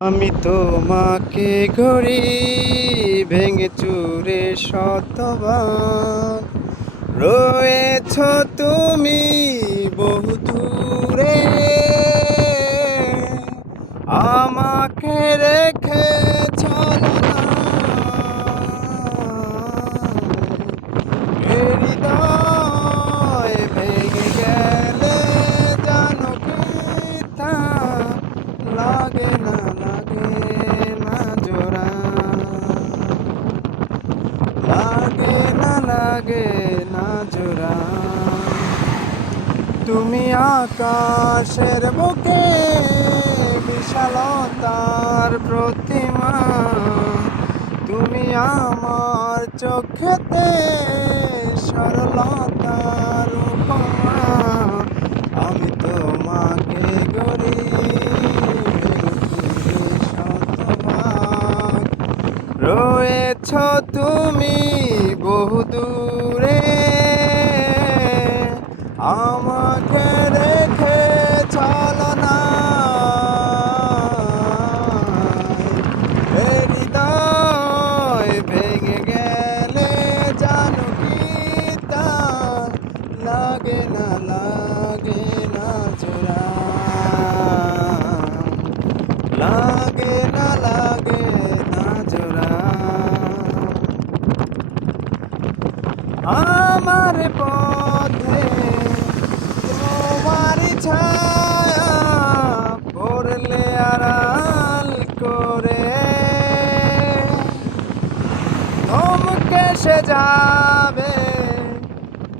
আমি তোমাকে ঘড়ি ভেঙে চুরে শতবার। রয়েছ তুমি বহু দূরে লাগে না জোড়া। তুমি আকাশের বুকে বিশালতার প্রতিমা। তুমি আমার চোখেতে সরলতার আমার পথে তোমার ছায়া পড়লে আড়াল করে। ধমকে সে যাবে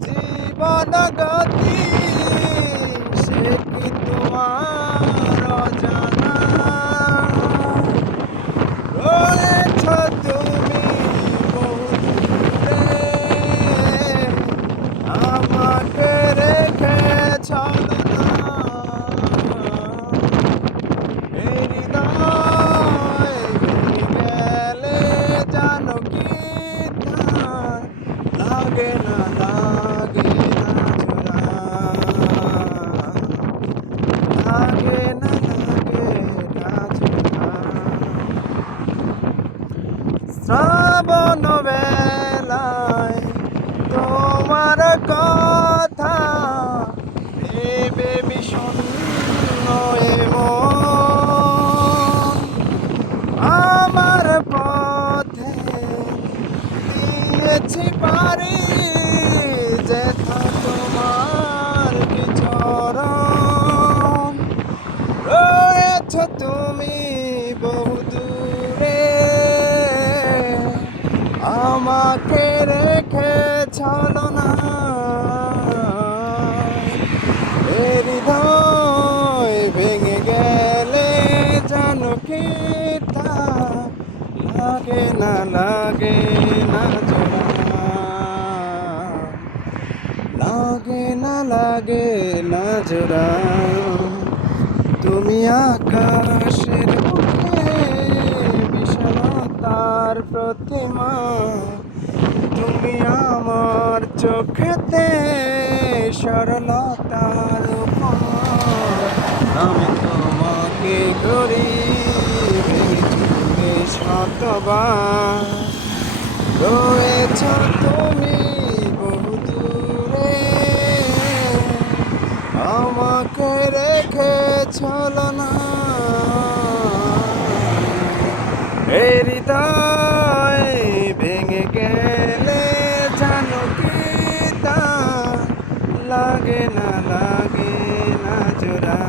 জীবন গতি সে কি তোমার অজানা রয়েছ তুমি বহু দূরে আমাকে রেখে চলো না এই হৃদয় ভেঙে গেলে জানো কি তা লাগে না লাগে না জোড়া লাগে না লাগে না জোড়া শ্রাবণ বেলায় তোমার কথা ভেবে বিষণ্ণ এ মন। আমার পথে দিয়েছি পারি যেথা তোমার বিচরণ। রয়েছ তুমি বহু দূরে, আমাকে রেখে চলো না। লাগে না লাগে না। লাগে না লাগে না জোড়া। তুমি আকাশের বুকে বিশালতার প্রতিমা। তুমি আমার চোখেতে সরলতার আমি তোমাকে করি শতবার। রয়েছ তুমি বহু দূরে আমাকে রেখে চলো না। এই হৃদয় ভেঙে গেলে জানো কি লাগে না লাগে না জোড়া।